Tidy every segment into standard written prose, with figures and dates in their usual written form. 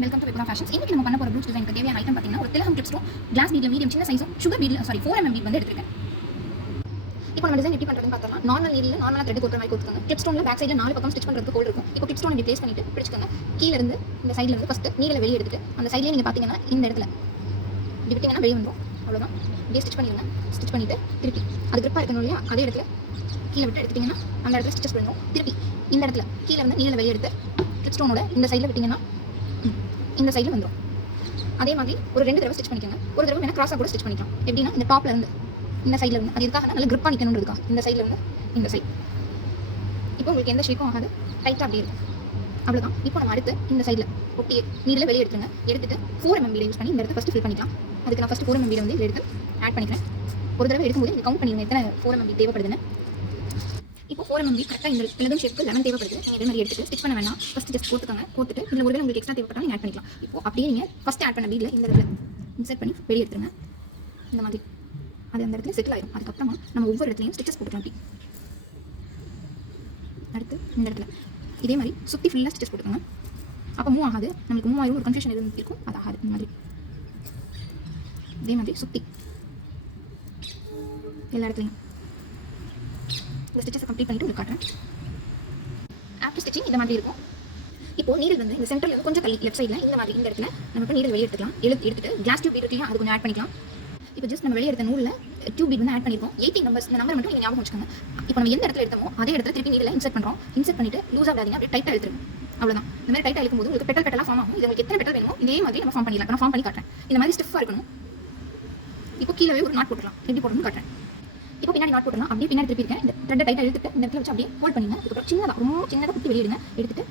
And welcome to Vibra fashions. இன்னைக்கு நம்ம பண்ண போற ப்ளூஸ் டிசைனுக்கு தேவையான ஐட்டம் பார்த்தீங்கன்னா ஒரு திலகம் கிளிப் ஸ்டோன், கிளாஸ் பீட்ல மீடியம் சின்ன சைஸும், சுகர் பீட்ல 4mm பீட் வந்து எடுத்துருக்கேன். இப்போ நம்ம டிசைன் எப்படி பண்றதுன்னு பார்த்தலாம். நார்மல் நீடில் நார்மலாக த்ரெட் கொடுக்குற மாதிரி கொடுத்துக்கோங்க. கிளிப் ஸ்டோனில் பேக் சைடில் 4 பக்கம் ஸ்டிச் பண்ணுறதுக்கு ஹோல் இருக்கும். இப்போ கிளிப் ஸ்டோன் இப்படி ப்ளேஸ் பண்ணிட்டு பிடிச்சிக்கோங்க. கீழ இருந்து இந்த சைடில் இருந்து ஃபஸ்ட்டு நீடில் வெளியே எடுத்துட்டு அந்த சைட்லேயே நீங்கள் பார்த்தீங்கன்னா இந்த இடத்துல இப்படி விட்டிங்கன்னா வெளியே வந்துடும். அவ்வளோதான். இப்படியே ஸ்டிச் பண்ணிடுங்க. ஸ்டிச் பண்ணிவிட்டு திருப்பி அது கிரிப்பாக இருக்கணும் இல்லையா, அதே இடத்துல கீழே விட்டு எடுத்துட்டிங்கன்னா அந்த இடத்துல ஸ்டிச்சஸ் பண்ணிடும். திருப்பி இந்த இடத்துல கீழே இருந்து நீடில் வெளியே எடுத்து கிளிப் ஸ்டோனோட இந்த சைடில் விட்டிங்கன்னா இந்த சைடில் வந்துடும். அதே மாதிரி ஒரு 2 தடவை ஸ்டிச் பண்ணிக்கோங்க. ஒரு தடவை வேணா கிராஸாக கூட ஸ்டிச் பண்ணிக்கலாம். எப்படின்னா இந்த டாப்ல இருந்து இந்த சைடில் இருந்து அது எதுக்காக நல்ல கிரிப்பாக நிற்கணுன்றதுக்கா இந்த சைடில் இருந்து இந்த சைட். இப்போ உங்களுக்கு எந்த ஷேப்பும் ஆகாது, டைட்டாக அப்படியே இருக்கும். அவ்வளோதான். இப்போ நம்ம அடுத்து இந்த சைடில் ஒட்டி நீடில் வெளியே எடுத்துருங்க. எடுத்துட்டு 4mm பீடை யூஸ் பண்ணி இந்த இடத்த ஃபஸ்ட்டு ஃபில் பண்ணிக்கலாம். அதுக்கு நான் ஃபஸ்ட்டு 4mm பீடை வந்து எடுத்து ஆட் பண்ணிக்கிறேன். ஒரு தடவை எடுக்கும்போது நீங்கள் கவுண்ட் பண்ணிடுங்க எத்தனை 4mm பீட் தேவைப்படுதுன்னு. இப்போ 4mm பீட் கரெக்டாக இந்த எழுதும் ஷேப்புக்கு 11 தேவைப்படுது. நீங்கள் இதே மாதிரி எடுத்துட்டு ஸ்டிச் பண்ண வேணாம். ஃபஸ்ட்டு ஜஸ்ட் போட்டுக்கோங்க. போட்டுட்டு இதில் ஒருவேளை உங்களுக்கு எக்ஸ்ட்ரா தேவைப்பட்டால் நீங்கள் ஆட் பண்ணிக்கலாம். இப்போ அப்படியே நீங்கள் ஃபஸ்ட்டு ஆட் பண்ண பீடில் இந்த இடத்துல இன்சர்ட் பண்ணி வெளியே எடுத்துருங்க. இந்த மாதிரி அது அந்த இடத்துல செட்டில் ஆகிடும். அதுக்கப்புறமா நம்ம ஒவ்வொரு இடத்துலையும் ஸ்டிச்சஸ் போட்டுக்கலாம். அப்படி அடுத்து இந்த இடத்துல இதே மாதிரி சுற்றி ஃபுல்லாக ஸ்டிச்சஸ் போட்டுக்கோங்க. அப்போ மூவ் ஆகாது. நம்மளுக்கு மூவ் ஆகும் ஒரு கன்ஃபியூஷன் எதுவும் இருக்கும், அது ஆகாது. இந்த மாதிரி இதே மாதிரி சுற்றி எல்லா இடத்துலையும் இந்த ஸ்டிச்சஸை கம்ப்ளீட் பண்ணிட்டு உங்களுக்கு காட்டுறேன். ஆஃப்டர் ஸ்டிச்சிங் இந்த மாதிரி இருக்கும். இப்போ நீடில் வந்து இந்த சென்டரில் வந்து கொஞ்சம் தள்ளி லெஃப்ட் சைடில் இந்த மாதிரி இந்த இடத்துல நம்ம இப்போ நீடில் வெளியே எடுத்துக்கலாம். எடுத்துட்டு கிளாஸ் டியூப் பீட் இருக்குல்லையா, அது கொஞ்சம் ஆட் பண்ணிக்கலாம். இப்போ ஜஸ்ட் நம்ம வெளியே எடுத்த நூலில் டியூப் பீட் வந்து ஆட் பண்ணியிருக்கோம். 18 நம்பர்ஸ். இந்த நம்பர் மட்டும் நீங்கள் ஞாபகம் வச்சுக்கோங்க. இப்போ நம்ம எந்த இடத்துல எடுத்தோமோ அதே இடத்துல திருப்பி நீடில் இன்சர்ட் பண்ணுறோம். இன்சர்ட் பண்ணிட்டு லூஸாக விடாதீங்க, அப்படியே டைட்டாக எடுத்துருங்க. அவ்வளோதான். இந்த மாதிரி டைட்டாக இருக்கும்போது உங்களுக்கு பெட்டலாக ஃபார்ம் ஆகும். இது உங்களுக்கு எத்தனை பெட்டல் வேணுமோ இதே மாதிரி நம்ம ஃபார்ம் பண்ணிடலாம். நான் ஃபார்ம் பண்ணி காட்டுறேன். இந்த மாதிரி ஸ்டிஃபாக இருக்கணும். இப்போ கீழே ஒரு நாட் போட்டுக்கலாம். எப்படி போடணும்னு காட்டுறேன். இப்போ பின்னாடி நாட் போட்டுலாம். அப்படியே பின்னாடி திருப்பிருக்கேன். இந்த த்ரெட்டை டைட்டாக எடுத்துட்டு இந்த இடத்துல வச்சு அப்படியே ஹோல்ட் பண்ணிங்க. அதுக்கப்புறம் சின்னதாக ரொம்ப சின்னதாக குத்தி வெளியிடுங்க. எடுத்துட்டு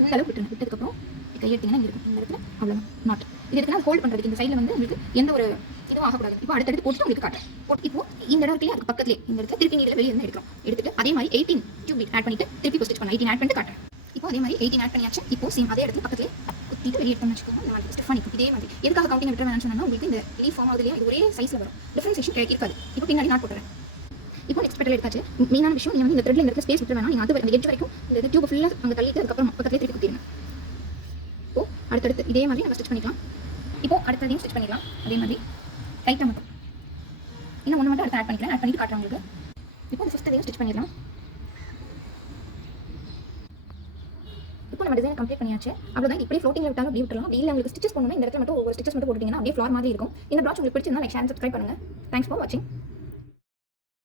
இந்த அளவு விட்டுருங்க. விட்டதுக்கப்புறம் கை எடுத்தீங்கன்னா இங்கே இருக்கும் இந்த இடத்துல. அவ்வளோதான் நாட். இது எடுத்துனா ஹோல்ட் பண்ணுறதுக்கு இந்த சைடில் வந்து உங்களுக்கு எந்த ஒரு இதுவும் ஆகக்கூடாது. இப்போ அடுத்தடுத்து போட்டு உங்களுக்கு காட்டுறேன். இப்போ இந்த இடம் இருக்குல்லையா, அதுக்கு பக்கத்துலேயே இந்த இடத்துல திருப்பி நீடில் வெளியே இருந்து எடுக்கிறோம். எடுத்துட்டு அதே மாதிரி 18 டியூப் பீட் ஆட் பண்ணிட்டு திருப்பி ஸ்டிச் பண்ண 18 ஆட் பண்ணிட்டு காட்டுறேன். இப்போ அதே மாதிரி 18 ஆட் பண்ணியாச்சு. இப்போ சேம் அதே இடத்துல பக்கத்துலேயே குத்திட்டு வெளியே எடுத்தோம்னு வச்சுக்கோங்க. இந்த மாதிரி ஸ்டிஃப் பண்ணிக்கும். இதே மாதிரி எதுக்காக கவுண்டிங் விட்டு வேணும்னு சொன்னா உங்களுக்கு இந்த லீஃப் ஃபார்ம் ஆகுது இல்லையா, இது ஒரே சைஸில் வரும். டிஃபரன்சியேஷன் இருக்காது. இப்போ பின்னாடி நாட் போட்டுறேன். இப்போ நெக்ஸ்ட் பெட்டல் எடுத்தாச்சு. மெயினான விஷயம் நீங்கள் வந்து இந்த த்ரெட்ல இந்த இடத்துல ஸ்பேஸ் விட்டு வேணாம். நீங்கள் அது அந்த எட்ஜ் வரைக்கும் இந்த டியூப் ஃபுல்லாக அங்கே தள்ளிட்டு அதுக்கப்புறம் பக்கத்துலேயே திருப்பி குத்திடுங்க. இப்போ அடுத்தடுத்து இதே மாதிரி நம்ம ஸ்டிச் பண்ணிக்கலாம். இப்போ அடுத்ததையும் ஸ்டிச் பண்ணிக்கலாம். அதே மாதிரி டைட்டாக மட்டும் இன்னும் ஒன்று மட்டும் அடுத்து ஆட் பண்ணிக்கலாம். ஆட் பண்ணிட்டு காட்டுறேன் உங்களுக்கு. இப்போ இந்த 5th ஸ்டிச் பண்ணிடலாம். இப்போ நம்ம டிசைன் கம்ப்ளீட் பண்ணியாச்சு. அவ்வளோதான். இப்படி ஃப்ளோட்டிங் விட்டாலும் அப்படி விட்டுலாம். இல்லை உங்களுக்கு ஸ்டிச்சஸ் பண்ணணும் இந்த இடத்துல மட்டும் ஒவ்வொரு ஸ்டிச்சஸ் மட்டும் போட்டுட்டீங்கன்னா அப்படியே ஃப்ளார் மாதிரி இருக்கும். இந்த ப்ளாக் உங்களுக்கு பிடிச்சிருந்தா லைக் ஷேர் சப்ஸ்கிரைப் பண்ணுங்கள். தேங்க்ஸ் ஃபார் வாட்சிங்.